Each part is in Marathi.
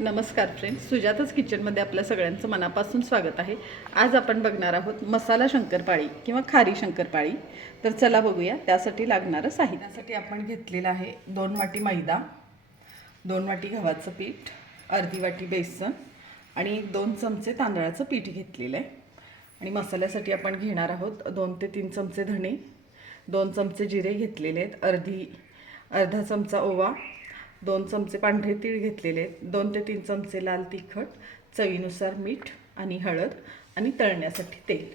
नमस्कार फ्रेंड्स सुजातच किचनमध्ये आपल्या सगळ्यांचं मनापासून स्वागत आहे. आज आपण बघणार आहोत मसाला शंकरपाळी किंवा खारी शंकरपाळी. तर चला बघूया त्यासाठी लागणारं साहित्य. त्यासाठी आपण घेतलेलं आहे दोन वाटी मैदा दोन वाटी गव्हाचं पीठ अर्धी वाटी बेसन आणि दोन चमचे तांदळाचं पीठ घेतलेलं आहे. आणि मसाल्यासाठी आपण घेणार आहोत दोन ते तीन चमचे धणे दोन चमचे जिरे घेतलेले आहेत अर्धी अर्धा चमचा ओवा दोन चमचे पांढरे तीळ घेतलेले आहेत. दोन ते तीन चमचे लाल तिखट चवीनुसार मीठ आणि हळद आणि तळण्यासाठी तेल.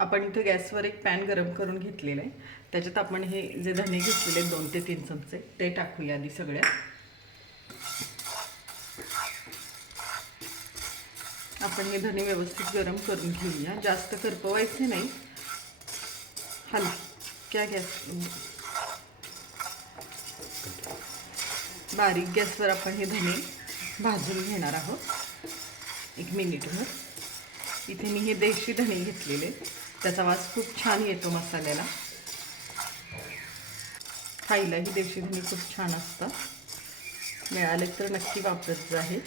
आपण इथे गॅसवर एक पॅन गरम करून घेतलेलं आहे. त्याच्यात आपण हे जे धणे घेतलेले आहेत दोन ते तीन चमचे ते टाकूया आधी सगळ्या. आपण हे धणे व्यवस्थित गरम करून घेऊया. जास्त करपवायचे नाही. हलक्या गॅस बारीक गॅसवर आपण हे धने भाजून घेणार आहोत. एक मिनिटभर. इथे मी हे देशी धने घेतलेले. त्याचा वास खूप छान येतो मसाल्याला. खायलाही देशी धने खूप छान असतात. मिळाले तर नक्की वापरत आहे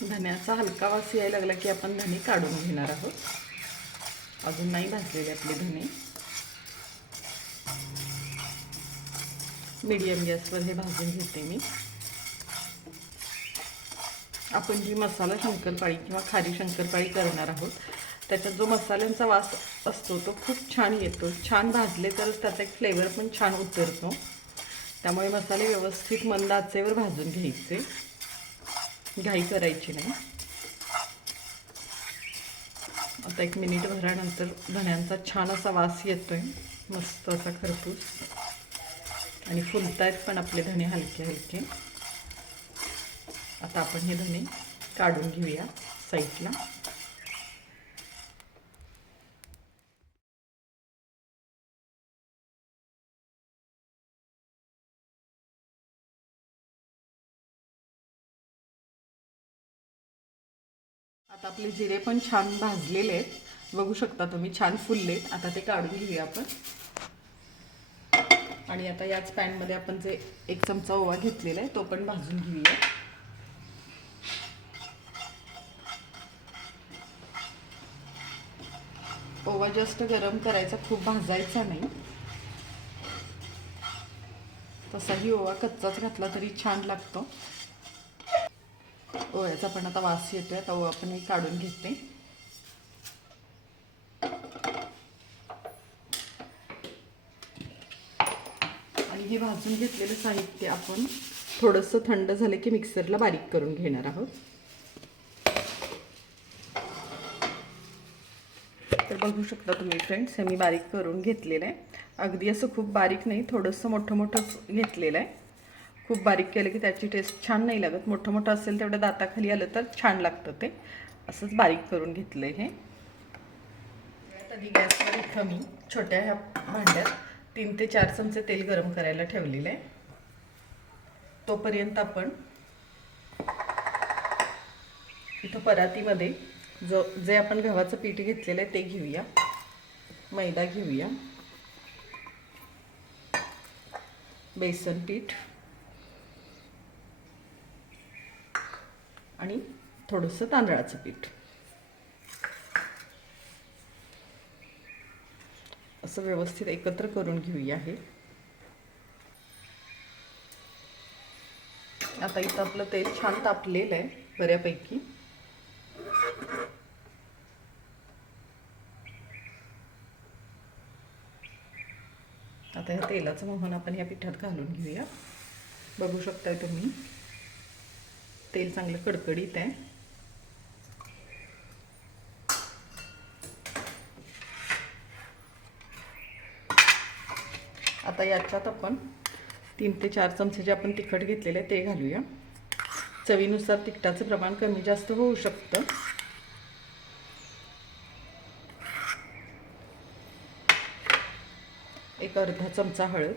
धन्याचा धण्याचा हलका वास यायला लागला की आपण धने काढून घेणार आहोत. अजून नाही भाजलेले आपले धने मीडियम गॅसवर हे भाजून घेते मी. आपण जी मसाला शंकरपाळी किंवा खारी शंकरपाळी करणार आहोत त्याच्यात जो मसाल्यांचा वास असतो तो खूप छान येतो. छान भाजले तरच त्याचा एक फ्लेवर पण छान उतरतो. त्यामुळे मसाले व्यवस्थित मंद आचेवर भाजून घ्यायचे. घाई करायची नाही. आता एक मिनिट भरानंतर धण्यांचा छान असा वास येतोय. मस्त असा खरपूस. आणि फुलतायत पण आपले धणे हलके हलके. आता आपण हे धणे काढून घेऊया साईडला. आता आपले जिरे पण छान भाजलेले आहेत. बघू शकता तुम्ही छान फुललेत. आता ते काढून घेऊया आपण. आणि आता याच पॅनमध्ये आपण जे एक चमचा ओवा घेतलेला आहे तो पण भाजून घेऊया. ओवा जास्त गरम करायचा खूप भाजायचा नाही. तसाही ओवा कच्चाच घातला तरी छान लागतो. ओव्याचा पण आता वास येतोय आता ओवा पण मी काढून घेते आणि हे भाजून घेतलेलं साहित्य आपण थोडंसं थंड झालं की मिक्सरला बारीक करून घेणार आहोत. तर बघू शकता तुम्ही फ्रेंड्स हे मी बारीक करून घेतलेलं आहे. अगदी असं खूप बारीक नाही थोडंसं मोठं मोठंच घेतलेलं आहे. खूप बारीक केलं की त्याची टेस्ट छान नाही लागत. मोठं मोठं असेल तेवढं दाताखाली आलं तर छान लागतं ते. असंच बारीक करून घेतलं आहे हे आधी गॅसवर इथं मी छोट्या ह्या भांड्यात तीन ते चार चमचे तेल गरम करायला ठेवलेलं आहे. तोपर्यंत आपण इथं परातीमध्ये जो जे आपण गव्हाचं पीठ घेतलेलं आहे ते घेऊया. मैदा घेऊया. बेसन पीठ. आणि थोडंसं तांदळाचं पीठ. असं व्यवस्थित एकत्र करून घेऊया हे. आता इथं आपलं तेल छान तापलेलं आहे बऱ्यापैकी. आता ह्या तेलाचं मोहन आपण या पिठात घालून घेऊया. बघू शकताय तुम्ही. तेल चांगलं कडकडीत आहे. आता याच्यात आपण तीन ते चार चमचे जे आपण तिखट घेतलेले आहे ते घालूया. चवीनुसार तिखटाचं प्रमाण कमी जास्त होऊ शकतं. एक अर्धा चमचा हळद.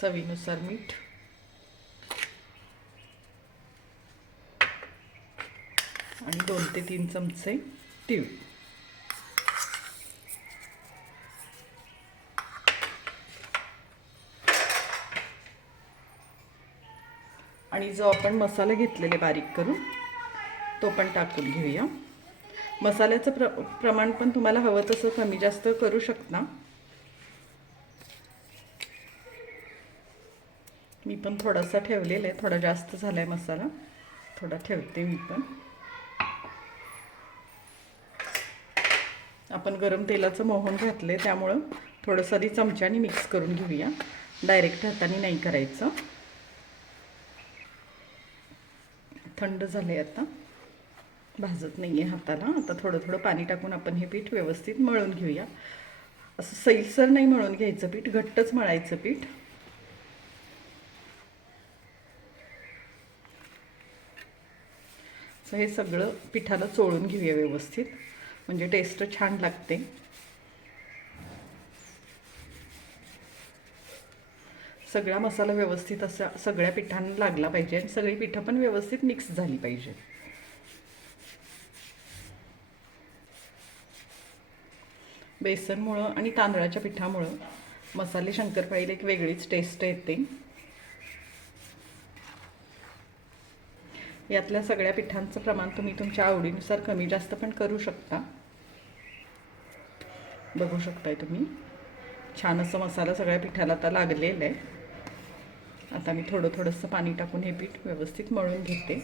चवीनुसार मीठ. आणि दोन ते तीन चमचे तीळ. आणि जो आपण मसाला घेतलेले बारीक करून तो पण टाकून घेऊया. मसाल्याचं प्र प्रमाण पण तुम्हाला हवं तसं कमी जास्त करू शकता. मी पण थोडासा ठेवलेला आहे थोडा जास्त झाला आहे मसाला. थोडा ठेवते मी पण. आपण गरम तेलाचं मोहन आहे त्यामुळं थोडंसं आधी चमच्याने मिक्स करून घेऊया. डायरेक्ट हाताने नाही करायचं. थंड झाले आता. भाजत नाही आहे हाताला. आता थोडं थोडं पाणी टाकून आपण हे पीठ व्यवस्थित मळून घेऊया. असं सैलसर नाही मळून घ्यायचं पीठ घट्टच मळायचं पीठ. हे सगळं पिठाला चोळून घेऊया व्यवस्थित. म्हणजे टेस्ट छान लागते. सगळा मसाला व्यवस्थित असा सगळ्या पिठांना लागला पाहिजे आणि सगळी पिठं पण व्यवस्थित मिक्स झाली पाहिजे. बेसनमुळं आणि तांदळाच्या पिठामुळं मसाले शंकरपाळीला एक वेगळीच टेस्ट येते. यातल्या सगळ्या पिठांचं प्रमाण तुम्ही तुमच्या आवडीनुसार कमी जास्त पण करू शकता. बघू शकताय तुम्ही. छान असं मसाला सगळ्या पिठाला आता लागलेलं आहे. आता मी थोडं थोडंसं पाणी टाकून हे पीठ व्यवस्थित मळून घेते.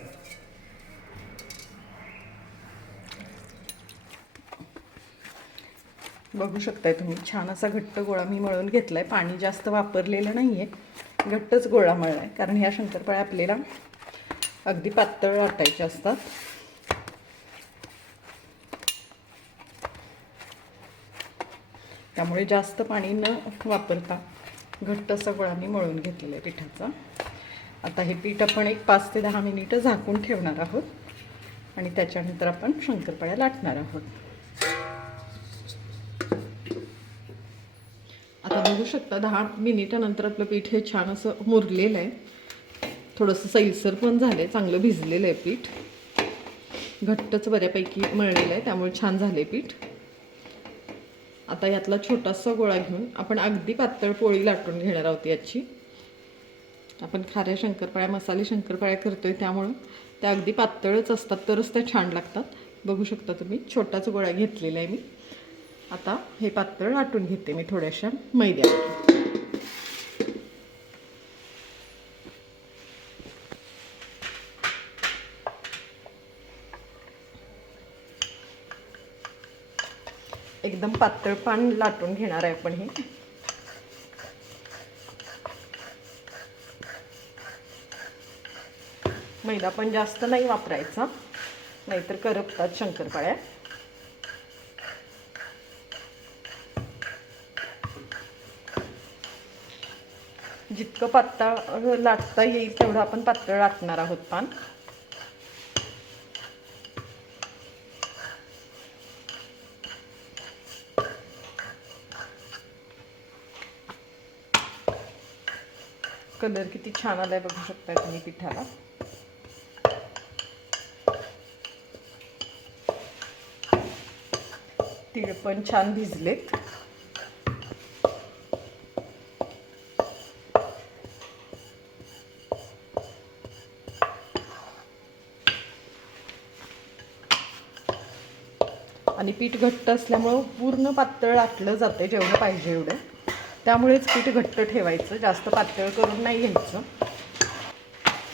बघू शकताय तुम्ही छान असा घट्ट गोळा मी मळून घेतला आहे पाणी जास्त वापरलेलं नाही आहे घट्टच गोळा मळला आहे कारण ह्या शंकरपाळ्या आपल्याला अगदी पातळ वाटायचे असतात. त्यामुळे जास्त पाणी न वापरता घट्ट असा गोळा मळून घेतलेला आहे पिठाचा. आता हे पीठ आपण एक पाच ते दहा मिनिटं झाकून ठेवणार आहोत आणि त्याच्यानंतर आपण शंकरपाळ्या लाटणार आहोत. आता बघू शकता दहा मिनिटानंतर आपलं पीठ हे छान असं मुरलेलं आहे. थोडंसं सैलसर पण झालं आहे चांगलं भिजलेलं आहे पीठ. घट्टच बऱ्यापैकी मळलेलं आहे त्यामुळे छान झाले पीठ. आता यातला छोटासा गोळा घेऊन आपण अगदी पातळ पोळी लाटून घेणार आहोत याची. आपण खाऱ्या शंकरपाळ्या मसाले शंकरपाळ्या करतो आहे त्यामुळं. त्या अगदी पातळच असतात तरच त्या छान लागतात. बघू शकता तुम्ही छोटाच गोळा घेतलेला आहे मी. आता हे पातळ लाटून घेते मी थोड्याशा मैद्या एकदम पातळ पान लाटून घेणार आहे आपण हे. मैदा पण जास्त नाही वापरायचा नाहीतर करपतात शंकरपाळ्या. जितकं पातळ लाटता येईल तेवढं आपण पातळ लाटणार आहोत पान. कलर किती छान आलाय बघू शकताय तुम्ही पिठाला. तीळ पण छान भिजलेत. आणि पीठ घट्ट असल्यामुळं पूर्ण पातळ आटलं जाते जेवढं पाहिजे एवढं. त्यामुळेच पीठ घट्ट ठेवायचं. जास्त पातळ करून नाही घ्यायचं.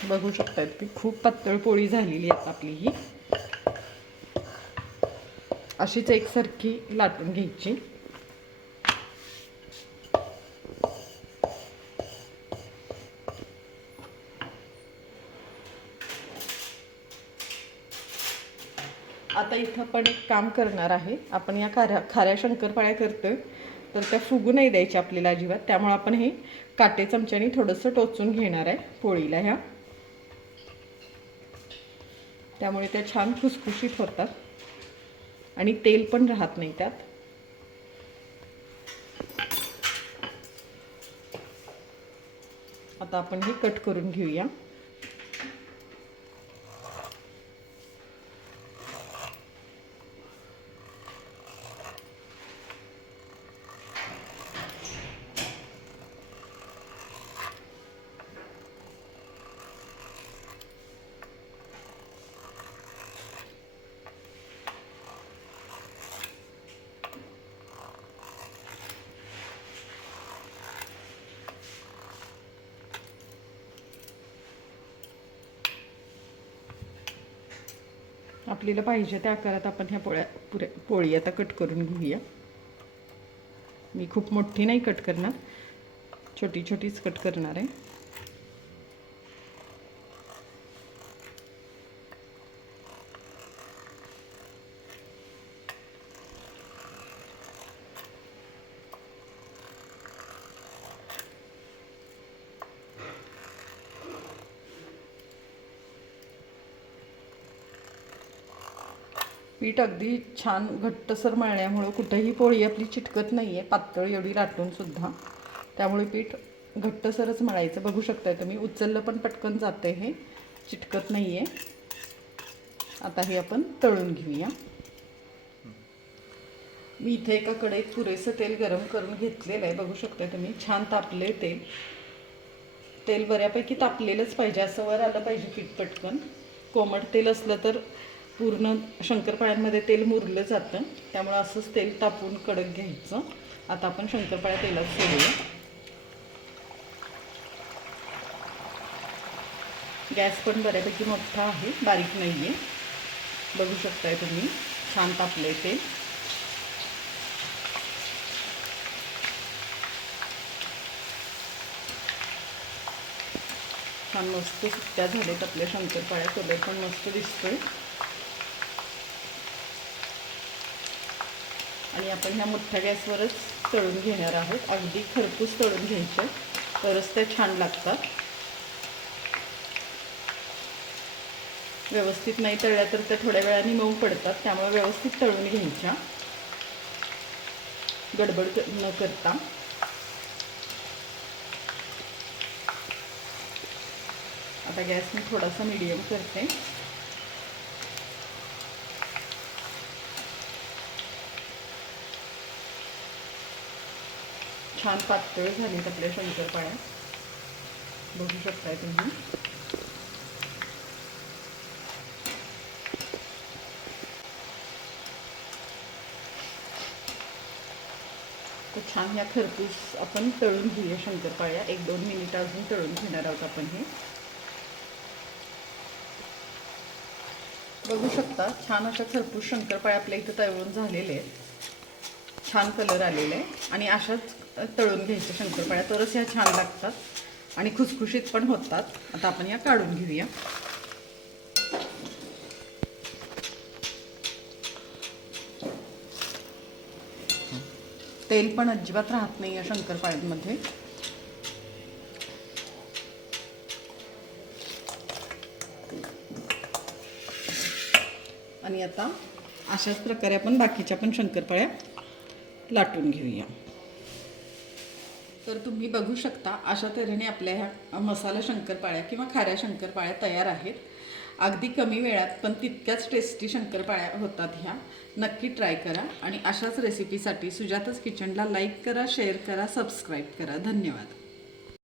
बघू शकतात की खूप पातळ पोळी झालेली आहे आपली ही. अशीच एकसारखी लाटून घ्यायची. आता इथं आपण एक काम करणार आहे. आपण या खाऱ्या खाऱ्या शंकरपाळ्या करतोय. तर त्या फुगू नाही द्यायच्या आपल्याला अजिबात. त्यामुळे आपण हे काटे चमच्याने थोडंसं टोचून घेणार आहे पोळीला ह्या. त्यामुळे त्या छान खुसखुशीत होतात. आणि तेल पण राहत नाही त्यात. आता आपण हे कट करून घेऊया. आपल्याला पाहिजे त्या आकारात आपण ह्या पोळ्या पुऱ्या पोळी आता कट करून घेऊया. मी खूप मोठी नाही कट करणार छोटी छोटीच कट करणार आहे. पीठ अगदी छान घट्टसर मळण्यामुळं कुठेही पोळी आपली चिटकत नाही आहे पातळ एवढी लाटूनसुद्धा त्यामुळे पीठ घट्टसरच मळायचं. बघू शकताय तुम्ही उचललं पण पटकन जाते हे. चिटकत नाही आहे आता हे आपण तळून घेऊया. मी इथे एका कढईत पुरेसं तेल गरम करून घेतलेलं आहे. बघू शकताय तुम्ही छान तापले तेल. तेल बऱ्यापैकी तापलेलंच पाहिजे असं वर आलं पाहिजे पीठ पटकन. कोमट तेल असलं तर पूर्ण शंकरपाळ्यांमध्ये तेल मुरलं जातं. त्यामुळं असंच तेल तापून कडक घ्यायचं. आता आपण शंकरपाळ्या तेलात सोडूया. गॅस पण बऱ्यापैकी मोठा आहे बारीक नाही आहे बघू शकताय तुम्ही छान तापले ते. छान मस्त सुट्ट्या झाल्यात आपल्या शंकरपाळ्या कलर पण मस्त दिसतोय. आणि आपण ह्या मोठ्या गॅसवरच तळून घेणार आहोत. अगदी खरपूस तळून घ्यायच्या तरच त्या छान लागतात. व्यवस्थित नाही तळल्या तर त्या थोड्या वेळाने मऊ पडतात. त्यामुळे व्यवस्थित तळून घ्यायच्या. गडबड न करता. आता गॅस मी थोडासा मीडियम करते. छान पातळ झालीत आपल्या शंकरपाळ्या बघू शकताय तुम्ही. तर छान ह्या खरपूस आपण तळून घेऊया शंकरपाळ्या एक दोन मिनिट अजून तळून घेणार आहोत आपण हे. बघू शकता छान अशा खरपूस शंकरपाळ्या आपल्या इथं तळून झालेले आहेत. छान कलर आलेले आहे. आणि अशाच तळून घ्यायच्या शंकरपाळ्या. तरच ह्या छान लागतात. आणि खुसखुशीत पण होतात. आता आपण या काढून घेऊया. तेल पण अजिबात राहत नाही या शंकरपाळ्यांमध्ये. आणि आता अशाच प्रकारे आपण बाकीच्या पण शंकरपाळ्या लाटून घेऊया. तर तुम्ही बघू शकता अशा तऱ्हेने आपल्या ह्या मसाला शंकरपाळ्या किंवा खाऱ्या शंकरपाळ्या तयार आहेत. अगदी कमी वेळात पण तितक्याच टेस्टी शंकरपाळ्या होतात ह्या. नक्की ट्राय करा आणि अशाच रेसिपीसाठी सुजातच किचनला लाईक करा शेअर करा सबस्क्राईब करा. धन्यवाद.